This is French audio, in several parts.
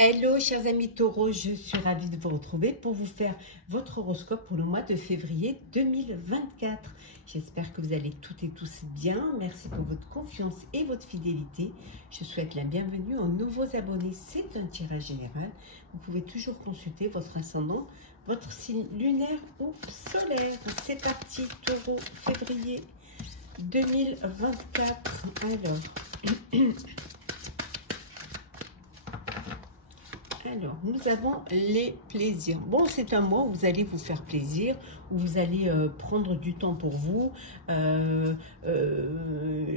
Hello chers amis taureaux, je suis ravie de vous retrouver pour vous faire votre horoscope pour le mois de février 2024. J'espère que vous allez toutes et tous bien. Merci pour votre confiance et votre fidélité. Je souhaite la bienvenue aux nouveaux abonnés. C'est un tirage général. Vous pouvez toujours consulter votre ascendant, votre signe lunaire ou solaire. C'est parti, taureau, février 2024. Alors, nous avons les plaisirs. Bon, c'est un mois où vous allez vous faire plaisir, où vous allez prendre du temps pour vous,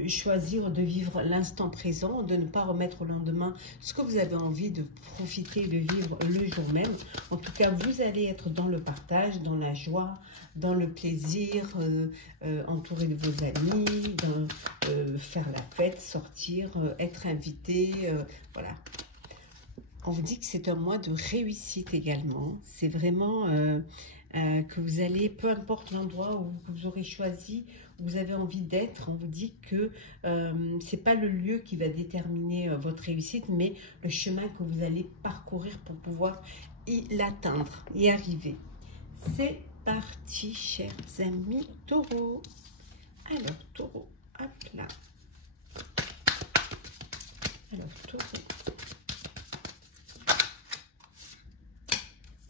choisir de vivre l'instant présent, de ne pas remettre au lendemain ce que vous avez envie de profiter, de vivre le jour même. En tout cas, vous allez être dans le partage, dans la joie, dans le plaisir, entouré de vos amis, faire la fête, sortir, être invité, voilà. On vous dit que c'est un mois de réussite également. C'est vraiment que vous allez, peu importe l'endroit où vous aurez choisi, où vous avez envie d'être, on vous dit que c'est pas le lieu qui va déterminer votre réussite, mais le chemin que vous allez parcourir pour pouvoir l'atteindre, y arriver. C'est parti, chers amis taureaux. Alors, taureau, hop là. Alors, taureau.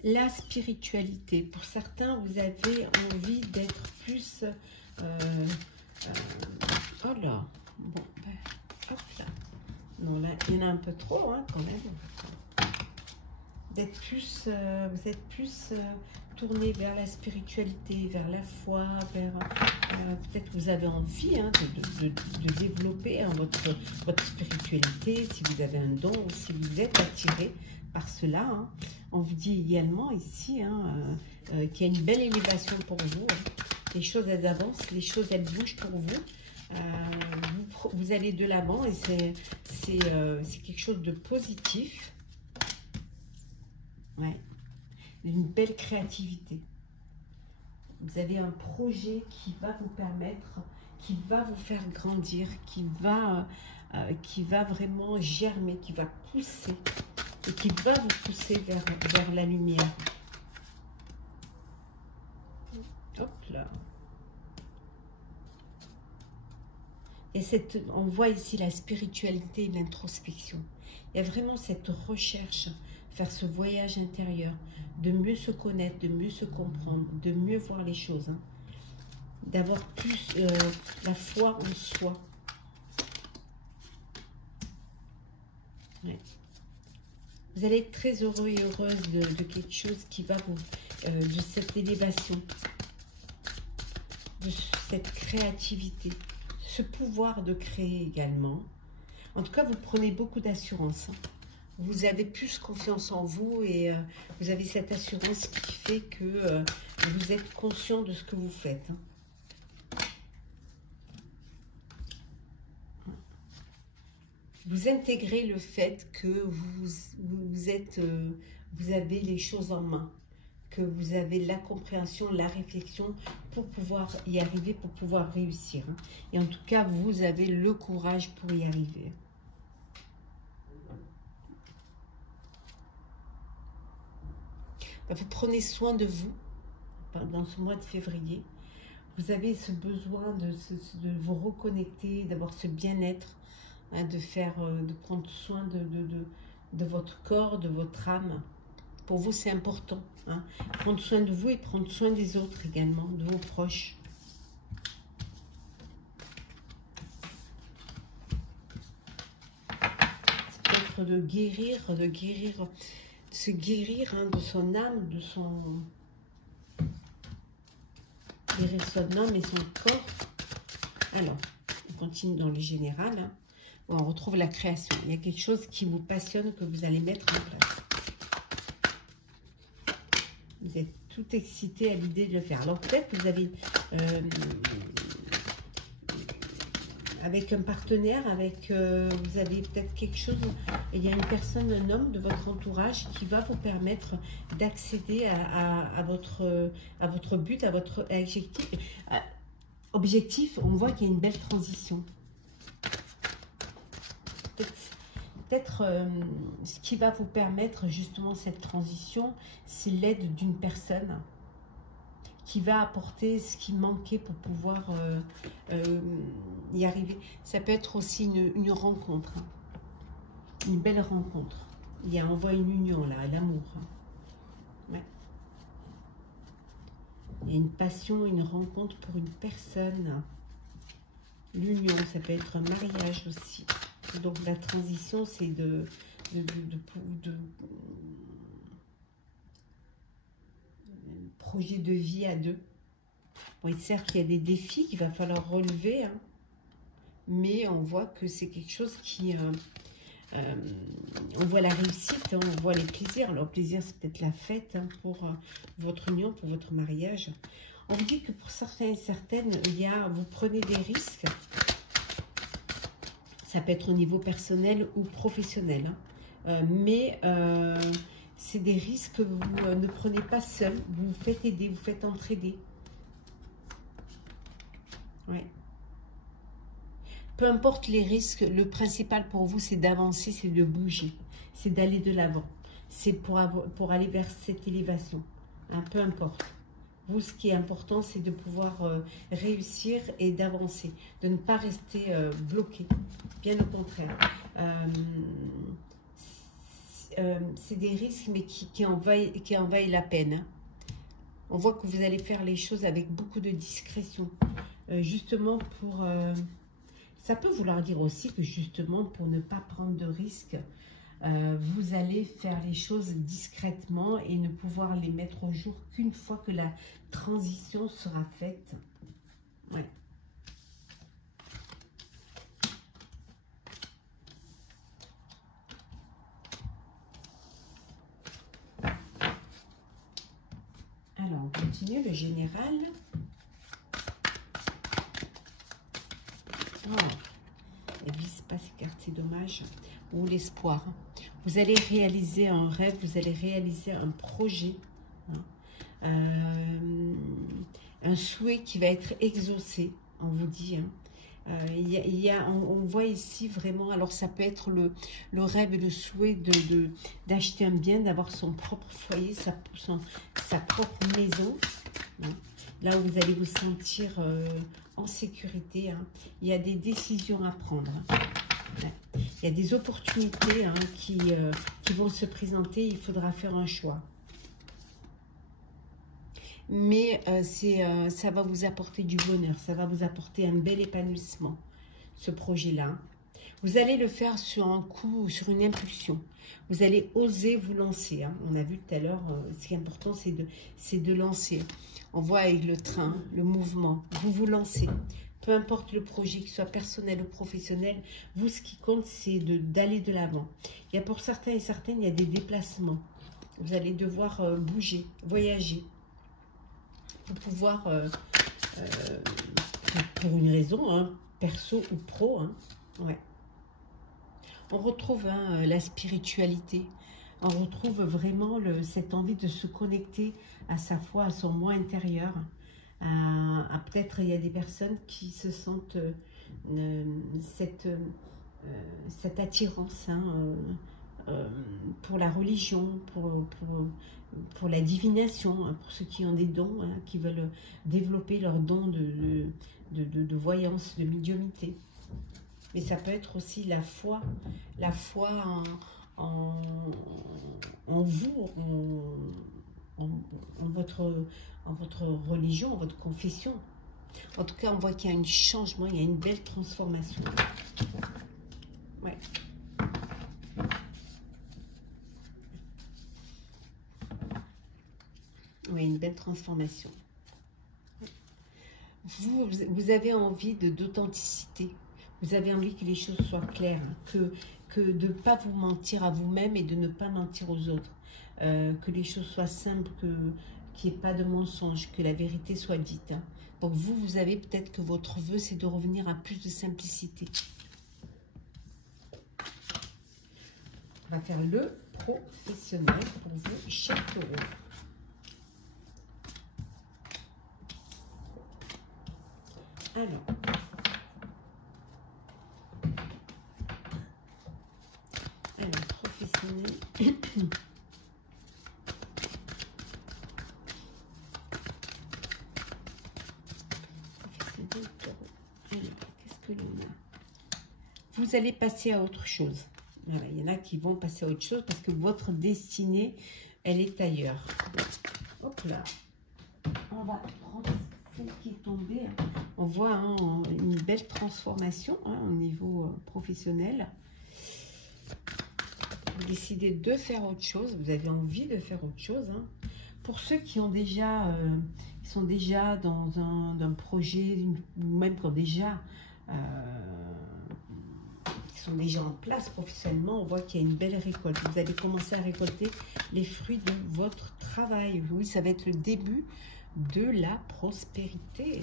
La spiritualité. Pour certains, vous avez envie d'être plus... oh là, bon, ben, hop là. Non, là, il y en a un peu trop, hein, quand même. D'être plus... vous êtes plus tourné vers la spiritualité, vers la foi, vers... peut-être que vous avez envie hein, de développer hein, votre spiritualité, si vous avez un don, ou si vous êtes attiré par cela. Hein. On vous dit également ici hein, qu'il y a une belle élévation pour vous. Hein. Les choses, elles avancent, les choses, elles bougent pour vous. Vous allez de l'avant et c'est quelque chose de positif. Ouais. Une belle créativité. Vous avez un projet qui va vous permettre, qui va vous faire grandir, qui va vraiment germer, qui va pousser. Et qui va vous pousser vers la lumière. Hop là. Et on voit ici la spiritualité et l'introspection. Il y a vraiment cette recherche, faire ce voyage intérieur, de mieux se connaître, de mieux se comprendre, de mieux voir les choses. Hein. D'avoir plus la foi en soi. Ouais. Vous allez être très heureux et heureuse de quelque chose qui va vous... de cette élévation, de cette créativité, ce pouvoir de créer également. En tout cas, vous prenez beaucoup d'assurance. Hein. Vous avez plus confiance en vous et vous avez cette assurance qui fait que vous êtes conscient de ce que vous faites. Hein. Vous intégrez le fait que vous avez les choses en main, que vous avez la compréhension, la réflexion pour pouvoir y arriver, pour pouvoir réussir. Et en tout cas, vous avez le courage pour y arriver. Vous prenez soin de vous dans ce mois de février. Vous avez ce besoin de vous reconnecter, d'avoir ce bien-être. Hein, de prendre soin de votre corps, de votre âme. Pour vous, c'est important. Hein. Prendre soin de vous et prendre soin des autres également, de vos proches. C'est peut-être de se guérir hein, de son âme, guérir son âme et son corps. Alors, on continue dans le général. Hein. On retrouve la création. Il y a quelque chose qui vous passionne que vous allez mettre en place. Vous êtes tout excité à l'idée de le faire. Alors peut-être que vous avez avec un partenaire, vous avez peut-être quelque chose. Il y a une personne, un homme de votre entourage qui va vous permettre d'accéder à votre but, à votre objectif. On voit qu'il y a une belle transition. peut-être ce qui va vous permettre justement cette transition, c'est l'aide d'une personne qui va apporter ce qui manquait pour pouvoir y arriver. Ça peut être aussi une rencontre, hein, une belle rencontre. On voit une union là, l'amour. Hein. Ouais. Il y a une passion, une rencontre pour une personne. L'union, ça peut être un mariage aussi. Donc la transition, c'est projet de vie à deux. Oui, certes, il y a des défis qu'il va falloir relever, hein, mais on voit que c'est quelque chose qui... on voit la réussite, hein, on voit les plaisirs. Alors, le plaisir, c'est peut-être la fête, hein, pour votre union, pour votre mariage. On vous dit que pour certains et certaines, vous prenez des risques. Ça peut être au niveau personnel ou professionnel, hein. Mais c'est des risques que vous ne prenez pas seul. Vous vous faites aider, vous faites entraider. Ouais. Peu importe les risques, le principal pour vous, c'est d'avancer, c'est de bouger, c'est d'aller de l'avant. C'est pour aller vers cette élévation, hein, peu importe. Vous, ce qui est important, c'est de pouvoir réussir et d'avancer, de ne pas rester bloqué. Bien au contraire. C'est des risques, mais qui en vaillent la peine. Hein. On voit que vous allez faire les choses avec beaucoup de discrétion. Justement pour... ça peut vouloir dire aussi que justement, pour ne pas prendre de risques, vous allez faire les choses discrètement et ne pouvoir les mettre au jour qu'une fois que la transition sera faite. Ouais. Alors, on continue le général. Oh, elle vise pas ces cartes, c'est dommage. Ou l'espoir. Vous allez réaliser un rêve, vous allez réaliser un projet, hein, un souhait qui va être exaucé, on vous dit. Hein. On voit ici vraiment, alors ça peut être le rêve et le souhait d'acheter un bien, d'avoir son propre foyer, sa propre maison, hein, là où vous allez vous sentir en sécurité. Hein. Il y a des décisions à prendre. Hein. Il y a des opportunités, hein, qui vont se présenter. Il faudra faire un choix. Mais ça va vous apporter du bonheur. Ça va vous apporter un bel épanouissement, ce projet-là. Vous allez le faire sur un coup, sur une impulsion. Vous allez oser vous lancer. Hein. On a vu tout à l'heure, ce qui est important, c'est de lancer. On voit avec le train, le mouvement. Vous vous lancez. Peu importe le projet, qu'il soit personnel ou professionnel, vous, ce qui compte, c'est d'aller de l'avant. Il y a pour certains et certaines, il y a des déplacements. Vous allez devoir bouger, voyager, pour pouvoir, pour une raison, hein, perso ou pro. Hein, ouais. On retrouve, hein, la spiritualité. On retrouve vraiment cette envie de se connecter à sa foi, à son moi intérieur. Peut-être il y a des personnes qui se sentent cette attirance, hein, pour la religion, pour la divination, hein, pour ceux qui ont des dons, hein, qui veulent développer leurs dons de voyance, de médiumnité. Mais ça peut être aussi la foi en vous, en votre religion, en votre confession. En tout cas, on voit qu'il y a un changement, il y a une belle transformation. Ouais. Oui, une belle transformation. Vous avez envie d'authenticité. Vous avez envie que les choses soient claires, que de ne pas vous mentir à vous-même et de ne pas mentir aux autres. Que les choses soient simples, qu'il n'y ait pas de mensonge, que la vérité soit dite. Hein. Donc vous avez peut-être que votre vœu, c'est de revenir à plus de simplicité. On va faire le professionnel pour vous, chaque taureau. Alors, Qu'est-ce que l'on a? Vous allez passer à autre chose. Voilà, il y en a qui vont passer à autre chose parce que votre destinée, elle est ailleurs. Hop là. On va prendre celle qui est tombée. On voit hein, une belle transformation hein, au niveau professionnel. Vous décidez de faire autre chose. Vous avez envie de faire autre chose. Hein. Pour ceux qui ont déjà, qui sont déjà dans un projet, ou même qui ont déjà... sont déjà en place professionnellement, on voit qu'il y a une belle récolte. Vous allez commencer à récolter les fruits de votre travail. Oui, ça va être le début de la prospérité.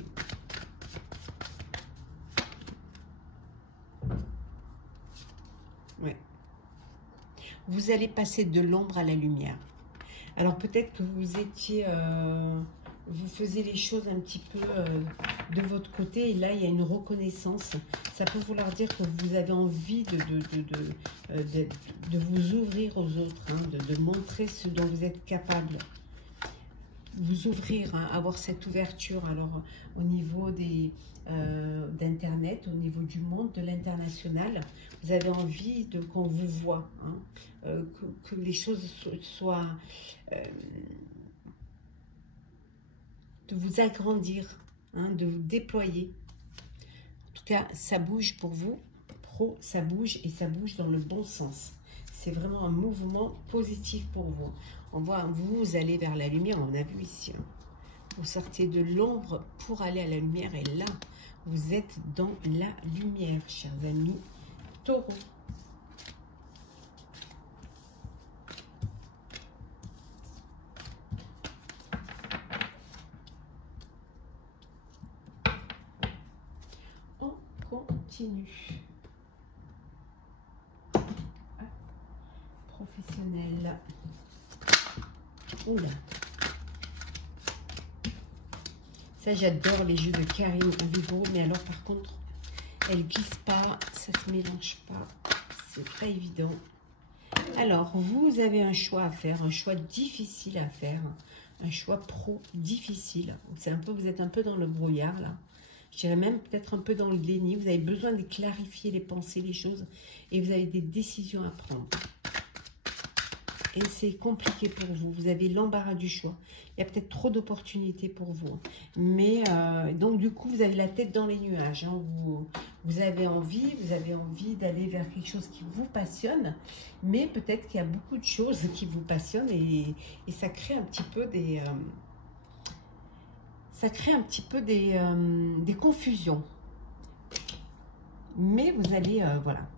Ouais. Vous allez passer de l'ombre à la lumière. Alors peut-être que vous étiez... vous faisiez les choses un petit peu de votre côté et là il y a une reconnaissance. Ça peut vouloir dire que vous avez envie de vous ouvrir aux autres, hein, de montrer ce dont vous êtes capable. Vous ouvrir, hein, avoir cette ouverture alors au niveau d'internet, au niveau du monde, de l'international. Vous avez envie qu'on vous voit, hein, que les choses soient... de vous agrandir, hein, de vous déployer. En tout cas, ça bouge pour vous. Pro, ça bouge et ça bouge dans le bon sens. C'est vraiment un mouvement positif pour vous. On voit, vous allez vers la lumière, on a vu ici. Hein. Vous sortez de l'ombre pour aller à la lumière et là, vous êtes dans la lumière, chers amis taureaux. Continue. Ah, professionnel. Oula. Ça, j'adore les jeux de Karine en Vibro, mais alors par contre, elle glisse pas, ça se mélange pas. C'est pas évident. Alors, vous avez un choix à faire, un choix difficile à faire, un choix pro difficile. C'est un peu, vous êtes un peu dans le brouillard là. Je dirais même peut-être un peu dans le déni. Vous avez besoin de clarifier les pensées, les choses. Et vous avez des décisions à prendre. Et c'est compliqué pour vous. Vous avez l'embarras du choix. Il y a peut-être trop d'opportunités pour vous. Mais donc du coup, vous avez la tête dans les nuages. Hein. Vous avez envie d'aller vers quelque chose qui vous passionne. Mais peut-être qu'il y a beaucoup de choses qui vous passionnent. Et ça crée un petit peu des... ça crée un petit peu des confusions. Mais vous allez, voilà.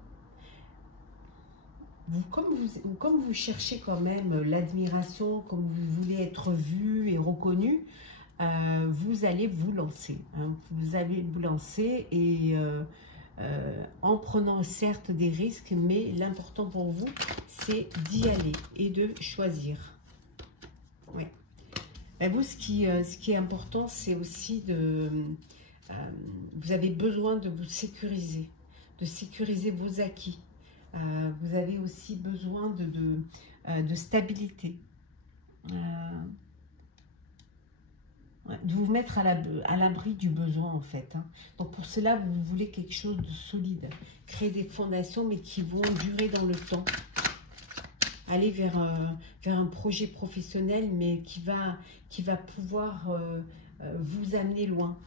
Comme vous cherchez quand même l'admiration, comme vous voulez être vu et reconnu, vous allez vous lancer. Hein. Vous allez vous lancer et en prenant certes des risques, mais l'important pour vous, c'est d'y aller et de choisir. Oui. Vous, ce qui est important, c'est aussi vous avez besoin de vous sécuriser, de sécuriser vos acquis. Vous avez aussi besoin de stabilité, de vous mettre à l'abri du besoin en fait. Hein. Donc pour cela, vous voulez quelque chose de solide, créer des fondations mais qui vont durer dans le temps. Aller vers un projet professionnel, mais qui va pouvoir vous amener loin.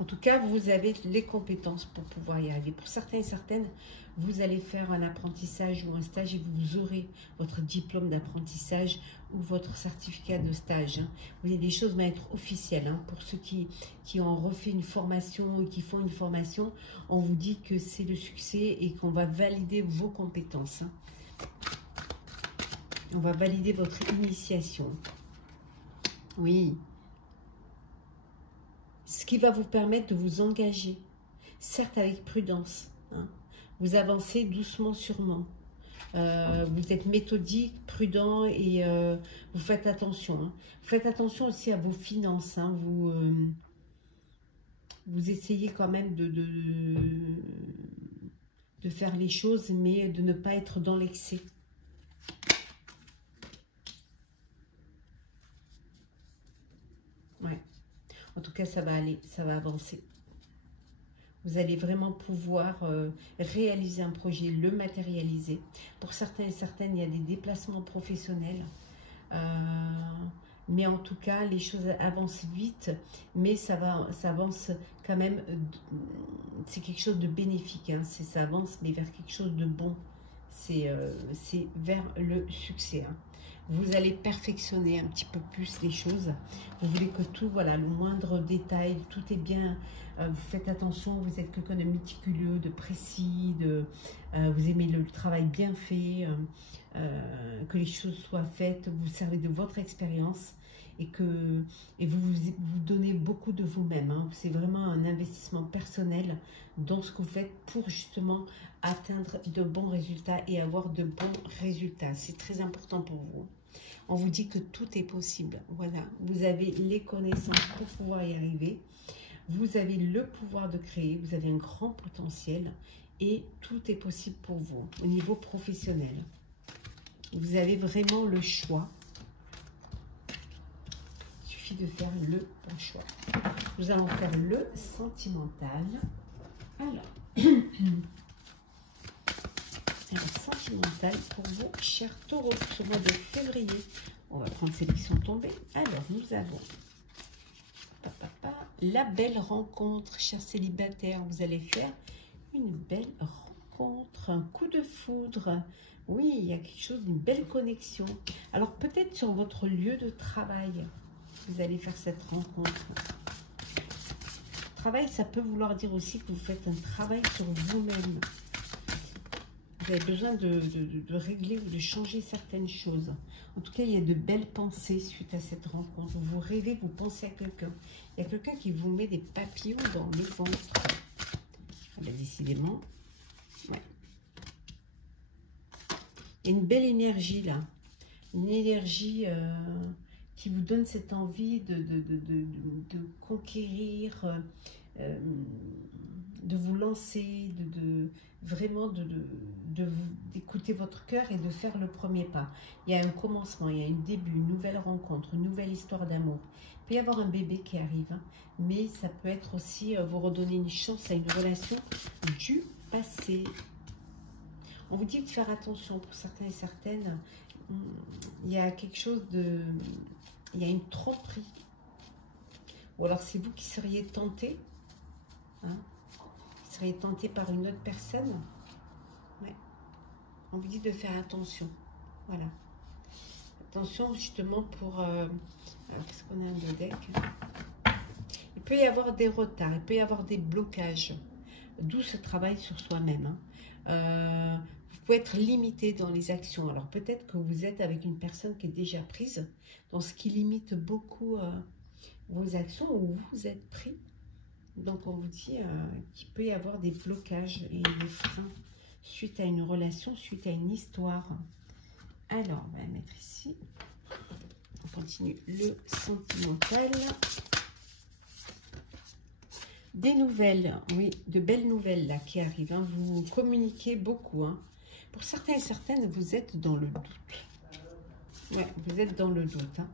En tout cas, vous avez les compétences pour pouvoir y arriver. Pour certains et certaines, vous allez faire un apprentissage ou un stage et vous aurez votre diplôme d'apprentissage ou votre certificat de stage. Hein. Vous voyez, les choses vont être officielles. Hein. Pour ceux qui ont refait une formation ou qui font une formation, on vous dit que c'est le succès et qu'on va valider vos compétences. Hein. On va valider votre initiation. Oui. Ce qui va vous permettre de vous engager, certes avec prudence. Hein. Vous avancez doucement, sûrement. Vous êtes méthodique, prudent et vous faites attention. Hein. Vous faites attention aussi à vos finances. Hein. vous essayez quand même de faire les choses, mais de ne pas être dans l'excès. Ouais. En tout cas, ça va aller, ça va avancer. Vous allez vraiment pouvoir réaliser un projet, le matérialiser. Pour certains et certaines, il y a des déplacements professionnels. Mais en tout cas, les choses avancent vite, mais ça avance quand même. C'est quelque chose de bénéfique, hein. Ça avance, mais vers quelque chose de bon. C'est vers le succès, hein. Vous allez perfectionner un petit peu plus les choses. Vous voulez que tout, voilà, le moindre détail, tout est bien. Vous faites attention, vous êtes quelqu'un de méticuleux, de précis, vous aimez le travail bien fait, que les choses soient faites, vous servez de votre expérience et vous donnez beaucoup de vous-même, hein. C'est vraiment un investissement personnel dans ce que vous faites pour justement atteindre de bons résultats et avoir de bons résultats. C'est très important pour vous. On vous dit que tout est possible. Voilà, vous avez les connaissances pour pouvoir y arriver. Vous avez le pouvoir de créer. Vous avez un grand potentiel et tout est possible pour vous au niveau professionnel. Vous avez vraiment le choix. Il suffit de faire le bon choix. Nous allons faire le sentimental. Alors, sentimental pour vous, chers taureaux, ce mois de février. On va prendre celles qui sont tombées. Alors, nous avons la belle rencontre, chers célibataires. Vous allez faire une belle rencontre, un coup de foudre. Oui, il y a quelque chose, une belle connexion. Alors, peut-être sur votre lieu de travail, vous allez faire cette rencontre. Travail, ça peut vouloir dire aussi que vous faites un travail sur vous-même. Vous avez besoin de régler ou de changer certaines choses. En tout cas, il y a de belles pensées suite à cette rencontre. Vous rêvez, vous pensez à quelqu'un. Il y a quelqu'un qui vous met des papillons dans le ventre. Ah ben, décidément. Ouais. Il y a une belle énergie là. Une énergie qui vous donne cette envie de conquérir, de vous lancer, vraiment d'écouter votre cœur et de faire le premier pas. Il y a un commencement, il y a un début, une nouvelle rencontre, une nouvelle histoire d'amour. Il peut y avoir un bébé qui arrive, hein, mais ça peut être aussi vous redonner une chance à une relation du passé. On vous dit de faire attention pour certains et certaines. Il y a quelque chose de... Il y a une tromperie. Ou alors c'est vous qui seriez tenté, hein, qui seriez tenté par une autre personne. Ouais. On vous dit de faire attention. Voilà. Attention justement pour... qu'est-ce qu'on a de deck? Il peut y avoir des retards, il peut y avoir des blocages. D'où ce travail sur soi-même, hein. Vous pouvez être limité dans les actions. Alors peut-être que vous êtes avec une personne qui est déjà prise, dans ce qui limite beaucoup vos actions, ou vous êtes pris. Donc on vous dit qu'il peut y avoir des blocages et des freins suite à une relation, suite à une histoire. Alors on va la mettre ici. On continue le sentimental. Des nouvelles, oui, de belles nouvelles là qui arrivent, hein. Vous communiquez beaucoup, hein. Pour certains et certaines, vous êtes dans le doute. Ouais, vous êtes dans le doute, hein.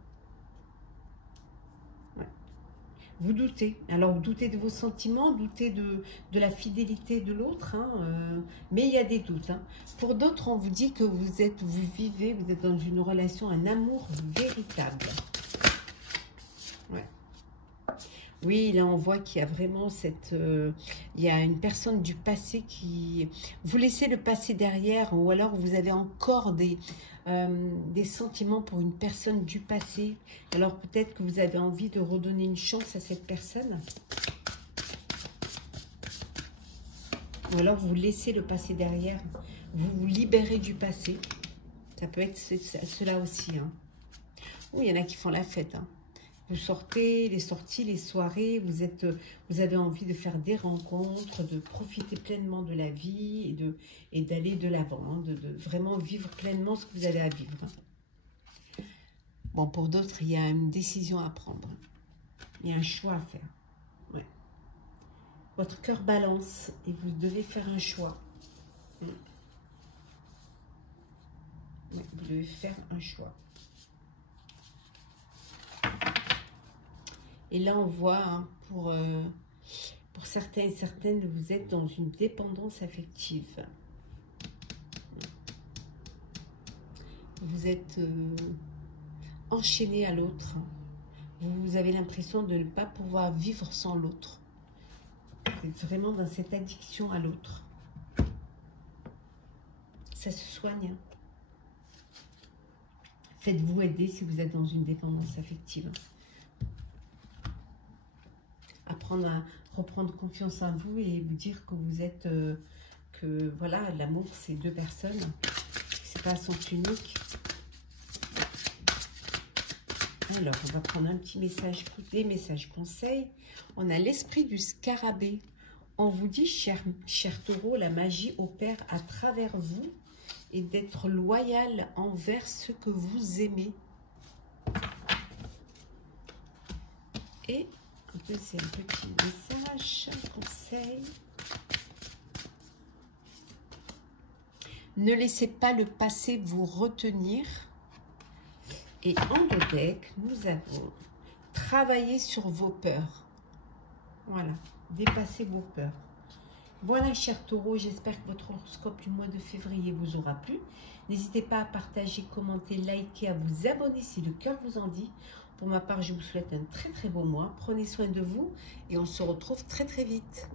Ouais. Vous doutez. Alors, vous doutez de vos sentiments, doutez de la fidélité de l'autre, hein, mais il y a des doutes, hein. Pour d'autres, on vous dit que vous êtes dans une relation, un amour véritable. Ouais. Oui, là, on voit qu'il y a vraiment cette... il y a une personne du passé qui... Vous laissez le passé derrière, ou alors vous avez encore des sentiments pour une personne du passé. Alors, peut-être que vous avez envie de redonner une chance à cette personne. Ou alors, vous laissez le passé derrière. Vous vous libérez du passé. Ça peut être cela aussi, hein. Oui, il y en a qui font la fête, hein. Vous sortez, les sorties, les soirées, vous avez envie de faire des rencontres, de profiter pleinement de la vie et d'aller de l'avant, hein, de vraiment vivre pleinement ce que vous avez à vivre, hein. Bon, pour d'autres, il y a une décision à prendre. Il y a un choix à faire. Ouais. Votre cœur balance et vous devez faire un choix. Oui, vous devez faire un choix. Et là, on voit, hein, pour certains et certaines, vous êtes dans une dépendance affective. Vous êtes enchaîné à l'autre. Vous avez l'impression de ne pas pouvoir vivre sans l'autre. Vous êtes vraiment dans cette addiction à l'autre. Ça se soigne. Faites-vous aider si vous êtes dans une dépendance affective. Apprendre à reprendre confiance en vous et vous dire que vous êtes... que voilà, l'amour, c'est deux personnes. C'est pas un sens unique. Alors, on va prendre un petit message, des messages conseils. On a l'esprit du scarabée. On vous dit, cher taureau, la magie opère à travers vous et d'être loyal envers ce que vous aimez. Et c'est un petit message, conseil. Ne laissez pas le passé vous retenir. Et en dos deck, nous avons travaillé sur vos peurs. Voilà, dépassez vos peurs. Voilà, chers taureaux, j'espère que votre horoscope du mois de février vous aura plu. N'hésitez pas à partager, commenter, liker, à vous abonner si le cœur vous en dit. Pour ma part, je vous souhaite un très très beau mois. Prenez soin de vous et on se retrouve très très vite.